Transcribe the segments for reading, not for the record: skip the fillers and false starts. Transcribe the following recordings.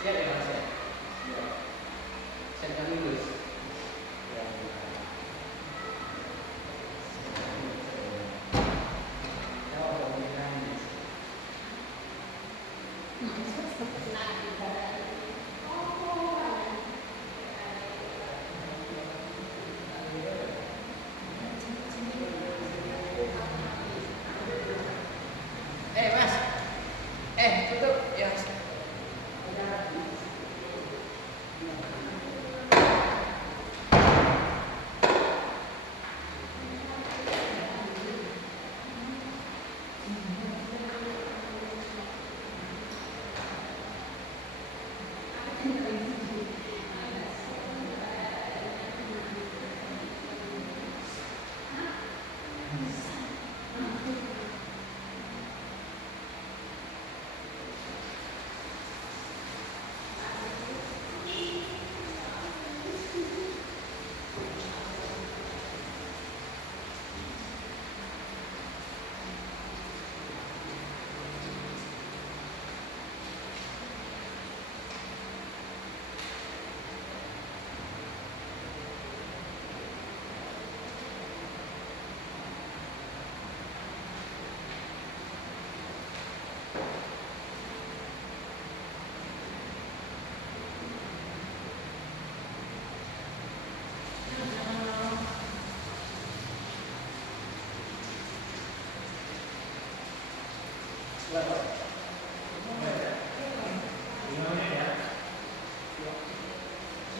Siap ya Mas ya? Siapkan lulus. Mas, tutup ya Mas.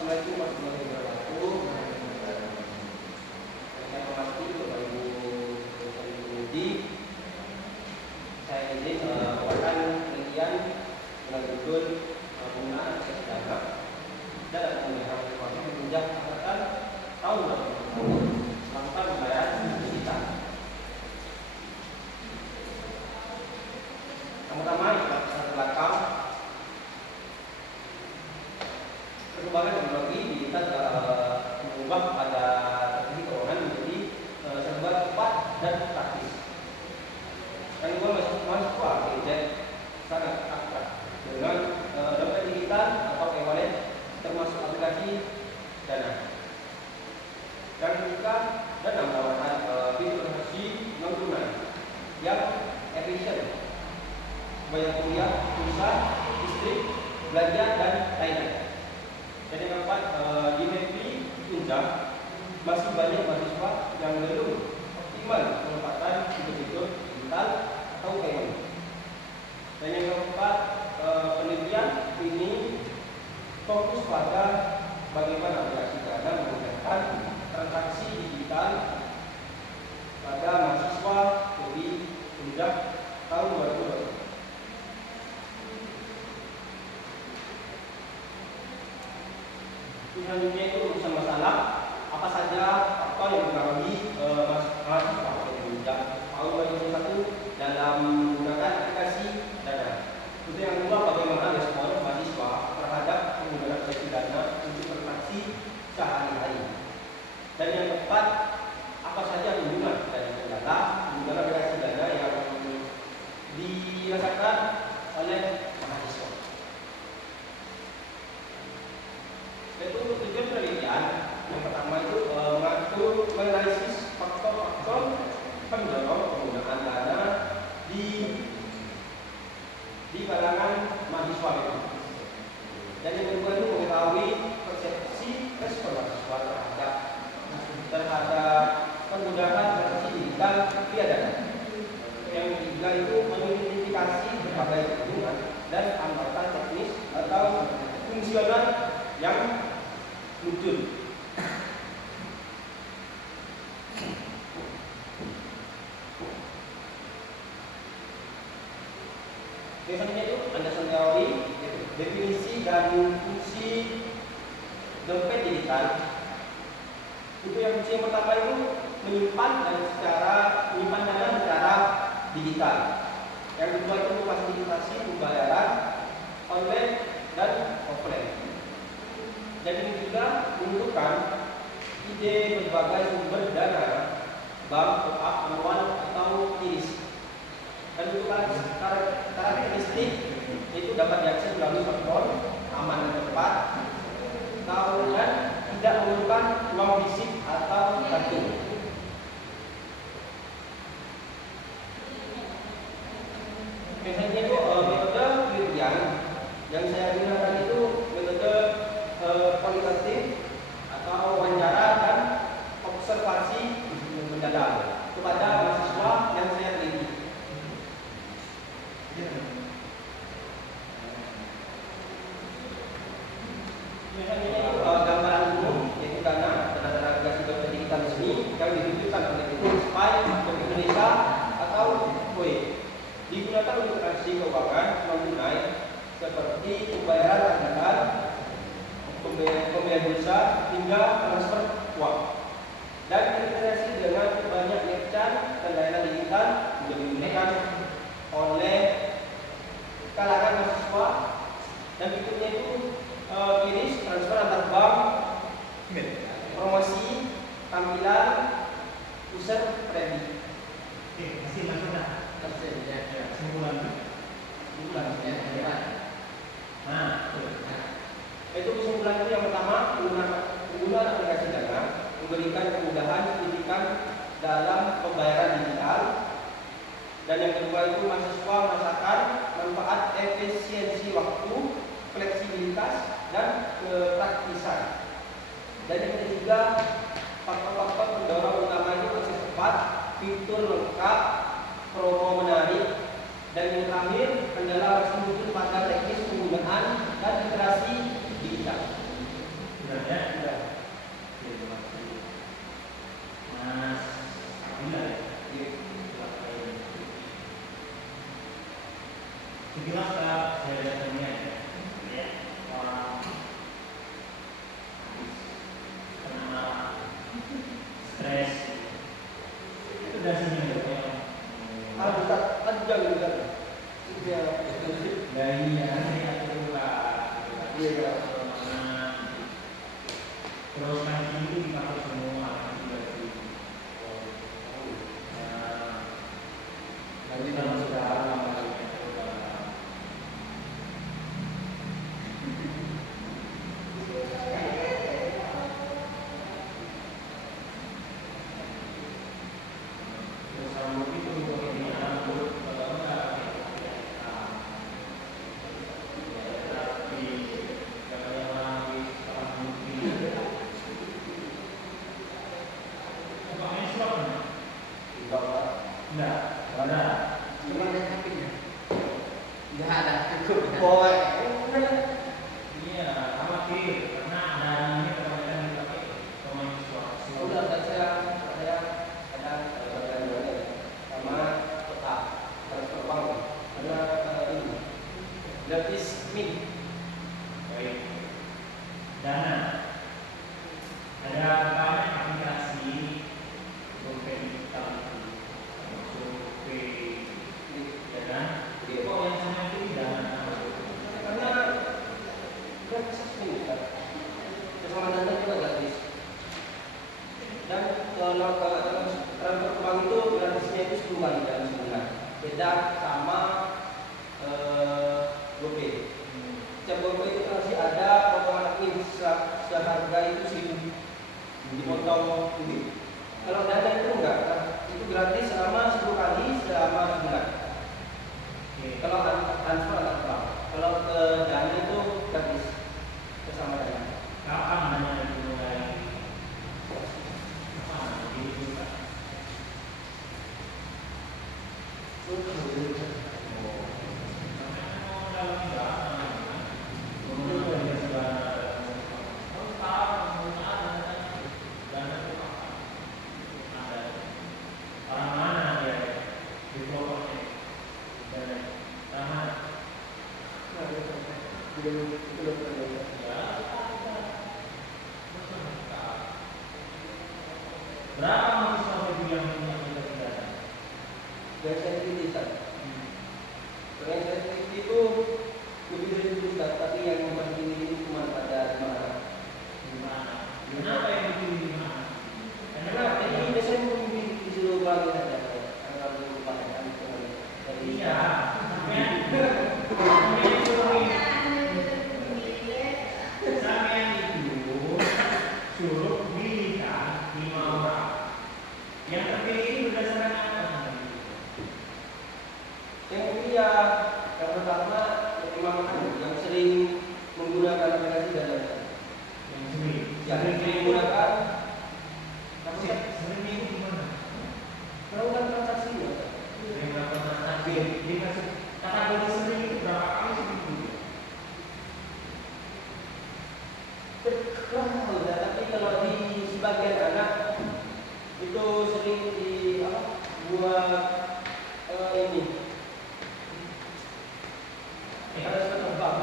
Assalamualaikum warahmatullahi wabarakatuh. Saya hormati Bapak Ibu pengemudi. Saya ini melakukan penelitian melanjutkan penggunaan akses dana dan penggunaan informasi menunjang angkatan tahun 2020 melakukan pembayaran digital. Pertama, belakang perkembangan teknologi digital mengubah pada teknik keuangan menjadi serba cepat dan praktis. Yang kedua, mahasiswa gadget sangat akrab dengan dompet digital atau e-wallet termasuk aplikasi Dana. Yang ketiga, Dana menawarkan fitur transaksi non tunai yang efisien, bayar kuliah, usaha, listrik, belanja dan lainnya. Dan yang keempat, di negeri tunjang masih banyak mahasiswa yang belum optimal penempatan fitur digital atau payment. Dan yang keempat, penelitian ini fokus pada bagaimana aplikasi Dana menggunakan transaksi digital pada mahasiswa lebih tunjang tahun 2020. Selanjutnya itu urusan masalah apa saja faktor yang mempengaruhi mahasiswa penunjang tahun 2021 dalam menggunakan aplikasi Dana. Itu yang kedua, bagaimana respon mahasiswa terhadap penggunaan aplikasi Dana untuk transaksi sehari-hari. Dan yang keempat, apa saja kunjungan dan kendala penggunaan aplikasi Dana yang dirasakan oleh mahasiswa. Itu tujuan penelitian yang pertama itu mengatur menganalisis faktor-faktor pendorong penggunaan Dana di kalangan mahasiswa itu. Dan yang kedua itu mengetahui persepsi respon mahasiswa terhadap penggunaan transaksi digital via Dana. Yang ketiga itu mengidentifikasi berbagai keuntungan dan hambatan teknis atau fungsional yang muncul. Yang selanjutnya itu landasan teori, definisi dan fungsi dompet digital. Itu yang fungsi yang pertama itu menyimpan dana secara digital. Yang kedua itu memfasilitasi pembayaran online dan offline. Dan yang ketiga menentukan ide berbagai sumber dana, bank, top-up, manual atau iris. Dan untuk karakteristik itu dapat diakses melalui smartphone aman dan tepat, dan tidak memerlukan uang fisik atau kartu. Biasanya itu metode penelitian yang saya gunakan itu metode kualitatif atau wawancara dan observasi mendalam kepada mahasiswa yang saya teliti. Biasanya itu gambaran umum yaitu dana agregasi dompet digital resmi yang ditunjukkan oleh SPY, Bank Indonesia atau BOE. Digunakan untuk transaksi keuangan non tunai seperti pembayaran langganan, pembelian bursa hingga transfer uang. Dan integrasi dengan banyak merchant dan layanan digital juga digunakan oleh kalangan mahasiswa. Dan berikutnya itu kiris transfer antar bank, promosi, tampilan, user kredit. Oke, masih lanjut dah. Simpulan. Nah, itu kesimpulan itu yang pertama, penggunaan aplikasi dana memberikan kemudahan signifikan dalam pembayaran digital. Dan yang kedua itu mahasiswa merasakan manfaat efisiensi waktu, fleksibilitas, dan kepraktisan. Dan yang ketiga, faktor-faktor pendorong utama itu akses cepat, fitur lengkap, promo menarik, dan yang terakhir kendala masih muncul pada teknis penggunaan dan literasi digital. sudah ya? Sudah. Terima kasih. Mas Abdullah ya? Sekilas saya datangnya ya. Orang kena stres itu dari sini ya. Ajang juga. Dari yang saya terus kan itu dipakai semua nanti kalau sudah berapa mahasiswa itu yang punya data? Yang saya teliti, yang saya teliti itu lebih dari 10 data, tapi yang memilih itu cuma ada 5. Kenapa yang dipilih 5? Karena ini biasanya memilih di seluruh bagian saja. Kalau lupa Iya, memang yang sering menggunakan aplikasi Dana. Yang sering. Sering menggunakan. Seringnya itu gimana? Melakukan transaksi. Sering melakukan transaksi. Jadi masuk kategori sering itu berapa kali seminggu? Terkenal, tapi kalau di sebagian anak itu sering di buat ini. Harus terbang.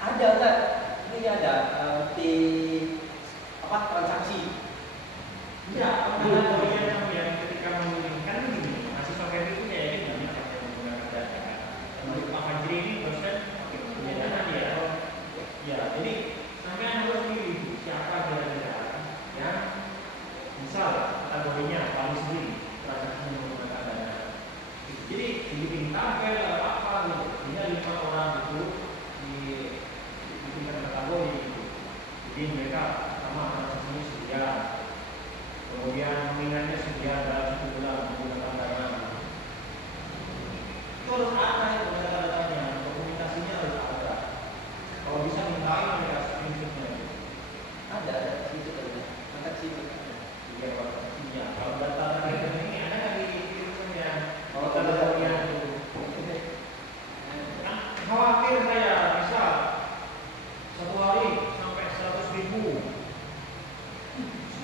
Ada kan? Ini ada di transaksi. Ya, kategorinya yang ketika mengirimkan begini, mahasiswa KEP itu kayaknya banyak yang menggunakan data kan. Untuk Pak Fajri ini dosen punya data dia. Ya, jadi sampai harus pilih siapa kira-kira yang misal kategorinya paling sering transaksi menggunakan dana. Jadi dibikin tabel atau apa gitu. Ini 5 orang itu dibikin kategori gitu. Jadi mereka sama transaksinya sekian. Kemudian nominalnya sekian dalam 1 bulan menggunakan dana. Itu harus ada ya data-datanya, dokumentasinya harus ada. Kalau bisa mintain ya screenshotnya. Ada itu tadi. Transaksi itu. Iya, transaksinya. Kalau data ini ada nggak di tulisannya? Kalau Kategorinya itu. Khawatir saya misal 1 hari sampai 100.000.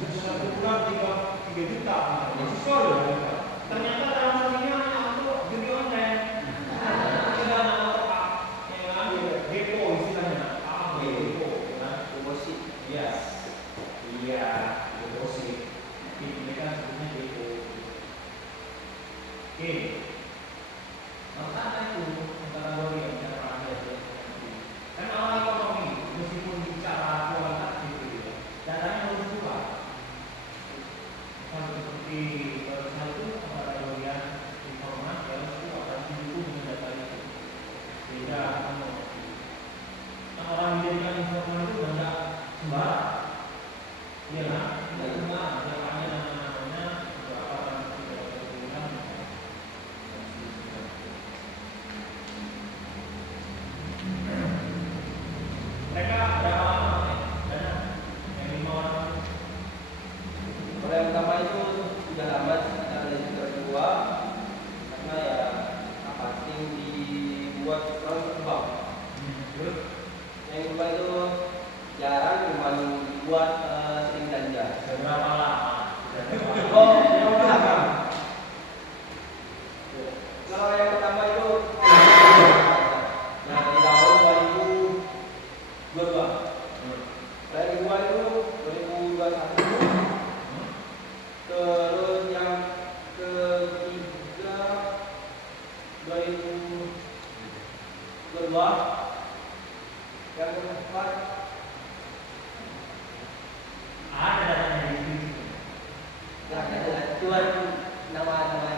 1 bulan 3 juta, mahasiswa loh. Ternyata transaksinya hanya untuk judi online. Tidak ada untuk depo istilahnya. Depo, deposit. iya, deposit. Ini kan sebutnya depo. Oke, mana itu kategori yang kita pakai? Kan orang ekonomi meskipun bicara kualitatif gitu, datanya harus kuat. Seperti hal itu kategorian informasi harus kuat dan didukung dengan data itu. Sehingga orang menjadikan informan itu tidak sembarang. Iya kan? Tidak sembarang. Siapanya dan namanya berapa transaksi dalam kebutuhan. Mereka berapa lama dana? Yang 5 orang. Kalau yang pertama itu sudah lama ada juga kedua karena ya tim dibuat terus terbang. Yang kedua itu jarang cuma dibuat sering belanja. Berapa lama? Oh, yang belakang. Kalau yang pertama itu yang di tahun 2022. Yang kedua itu 2021. Terus yang ketiga 2022. Yang keempat Ada datanya di sini. Tuhan nama-nama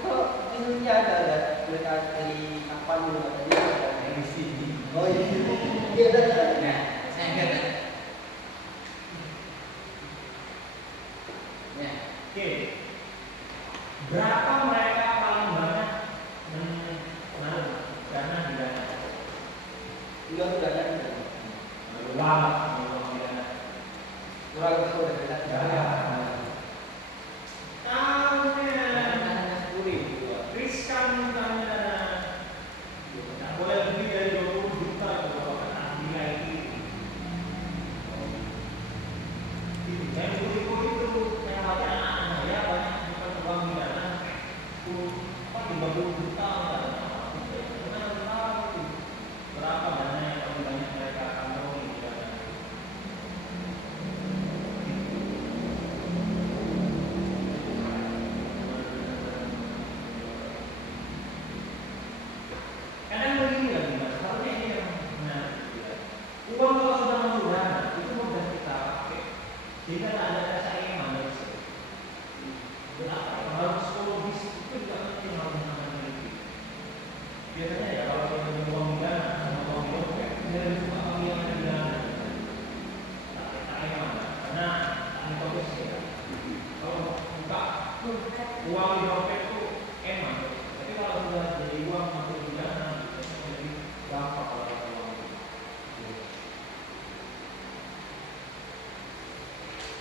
kalau ininya ada mereka dari kapan dulu tadi Dari sini. oh iya ada. Oke. Berapa mereka paling banyak menaruh dana di dana? Enggak sudah ada Uang di dana. kurang tahu ada Riskan misalnya dana. Tidak boleh lebih dari 20 juta kalau kena nilai itu. Yang itu yang baca anak-anak saya banyak bukan uang di dana sampai 50 juta berapa dana yang paling banyak mereka kantongi di dana. Kadang begini lagi mas, sebenarnya ini yang menarik. Uang kalau sudah masuk dana itu mudah kita pakai, sehingga tidak ada kesaingan dari situ. Berapa? Kalau psikologis itu juga penting harus memiliki. Biasanya ya kalau kita punya uang di dana sama uang di dompet, kita suka pakai yang ada di dana. Tak enak karena ini fokus ya. Kalau buka uang di dompet tuh enak, tapi kalau sudah jadi uang masuk di dana itu jadi gampang kalau ada uang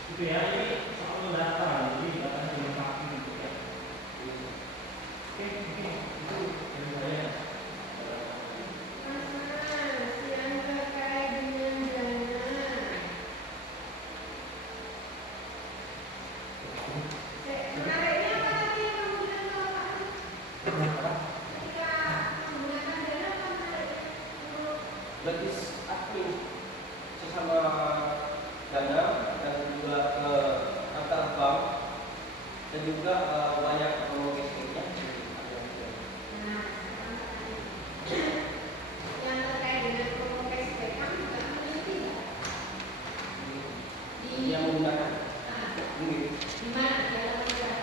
itu ya. Jadi soal data, jadi datanya dilengkapi gitu ya. Oke, mungkin itu dari saya. Yang terkait dengan dana. Menariknya apa tadi yang kamu bilang Pak? Ketika menggunakan dana apa menariknya? Berarti admin sesama dana dan juga antar bank dan juga banyak cashbacknya. Nah, yang terkait dengan promo cashback kamu juga memiliki nggak? Yang menggunakan Di mana di dalam negara?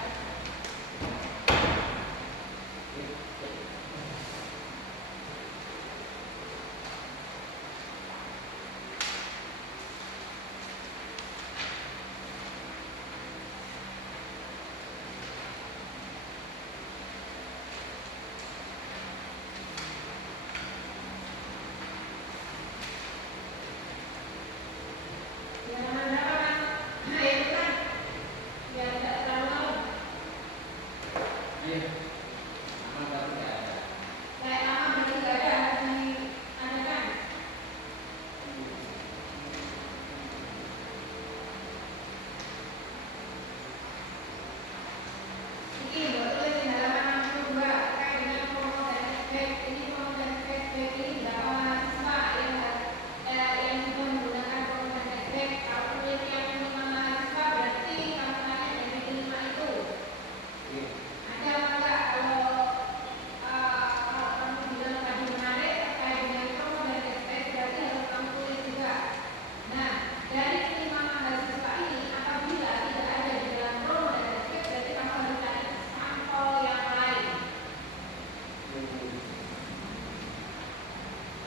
Yang mana kan? Nah itu kan yang tidak terlalu Iya. Aman tapi nggak ada. kayak lama berarti nggak ada diadakan. Ini buat tulis di halaman 62 terkait dengan promo dan cashback. Ini promo dan cashback ini beberapa mahasiswa yang juga menggunakan promo dan cashback. Kalau penelitian minimal mahasiswa berarti kamu tanya dari kelima itu. Iya. Ada apa enggak kalau kamu bilang tadi menarik terkait dengan promo dan cashback berarti harus kamu tulis juga. Nah, dari kelima mahasiswa ini apabila tidak ada di dalam promo dan cashback berarti kamu harus cari sampel yang lain.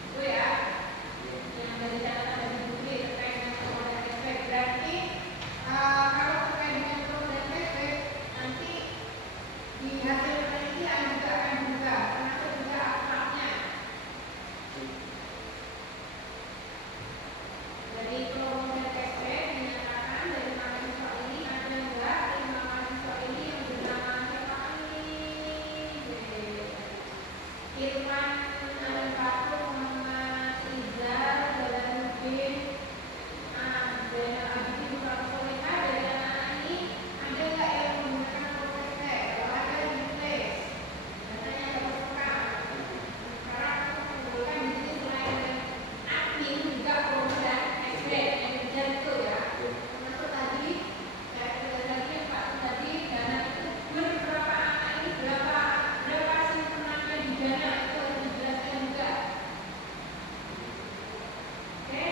Itu ya. Yang dari catatan dari buku terkait dengan promo dan cashback berarti kalau terkait dengan promo dan cashback nanti di hasil penelitian juga akan dibuka termasuk juga akhlaknya. Dari promo dan cashback dinyatakan dari mahasiswa ini ada enggak 5 mahasiswa ini yang bernama siapa ini? Irfan Al-Fatu, Muhammad Izal, Jalaluddin, Zainal Abidin, Muhammad Soleha. Dari anak-anak ini ada enggak yang menggunakan promo cashback? Kalau ada ditulis. Datanya dapat lengkap. Sekarang aku kumpulkan di sini selain admin juga promo dan cashback yang dikejar itu ya. Termasuk tadi saya tulis lagi Pak tadi dana itu berapa anak ini berapa simpenannya di dana itu harus dijelaskan juga. Oke?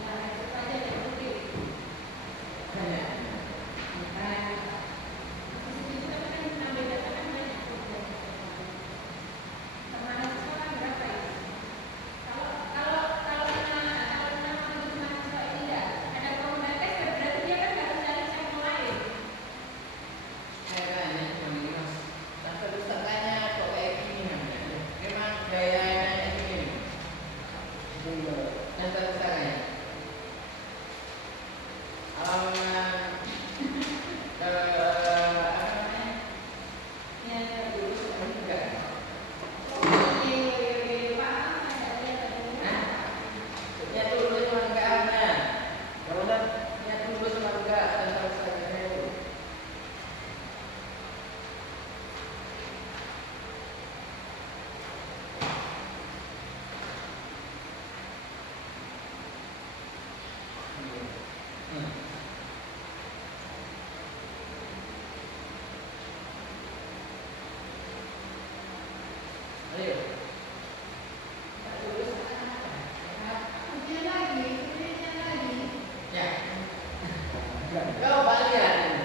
Nah itu saja dari Budi. Di situ tapi kan mengambil data kan banyak. Mahasiswa kan berapa ya? Kalau mahasiswa ini enggak ada promo dan cashback berarti dia kan harus cari sampel lain. Ujian lagi. Kau balik ya?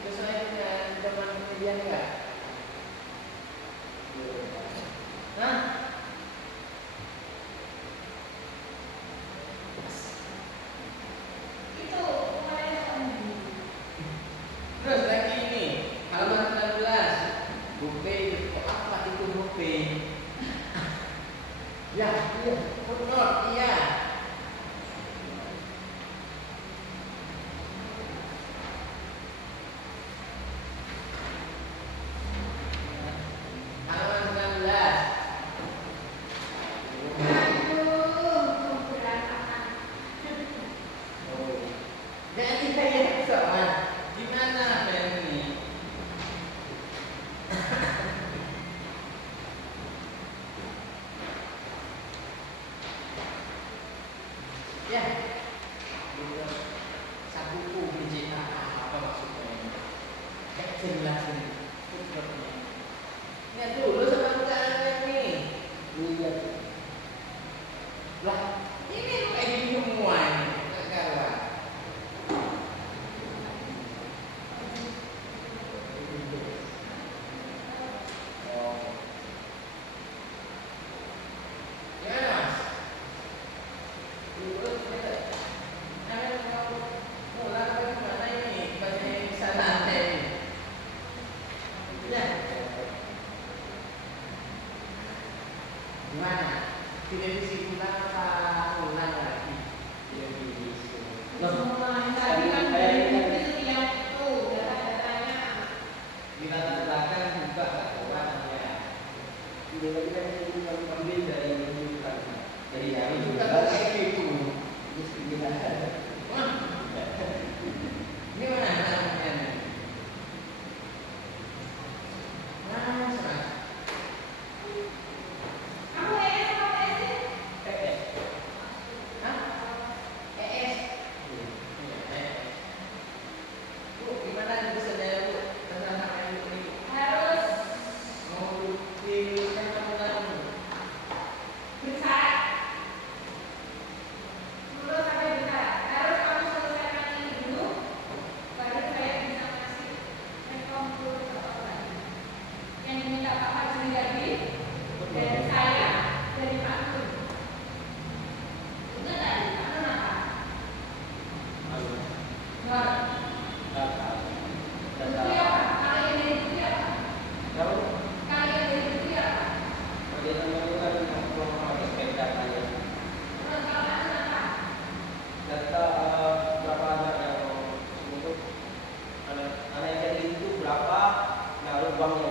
Sesuai dengan zaman kemudian enggak? Hah? Itu kemarin Terus lagi ini halaman Ya, iya. Footnote, iya. Halaman 19. Aduh, berantakan. Jadi saya sama. Gimana ini? Ya, sakuku biji apa maksudnya ini? Kayak jelas ini. Footnote-nya. Lihat dulu sama bukaannya nih. Iya. Lah, ini kayak gini semua ini. Nggak karuan. Oh. Gimana mas? Dulu kita mau mulai bagaimana ini baca yang sana ini. Ya. Gimana? Tidak bisa pulang apa ulang lagi? Tidak bisa. Semua tadi kan dari itu yang itu data-datanya. Di latar belakang juga nggak kuat ya. Ini lagi kan kita ambil dari bukan dari yang Juga kayak gitu. Wah. Gimana namanya? Mas, mas. Kamu ES apa ES? Hah? ES. Bu, gimana bisa jaya bu tentang hal ini? Harus Mau diluruskan kamu kamu? besar. Lulus sampai besar. Harus kamu selesaikan ini dulu, baru saya bisa ngasih rekom ke Bapak lagi. Yang diminta Pak Fajri tadi dari saya, dari Pak Nur. Ingat tadi Pak Nur apa? Nur. Bukti apa? Kalian dari bukti apa? Kalian dari bukti apa? Menurut Pak Nur apa? Data berapa anak yang untuk anak yang jadi itu berapa, lalu uangnya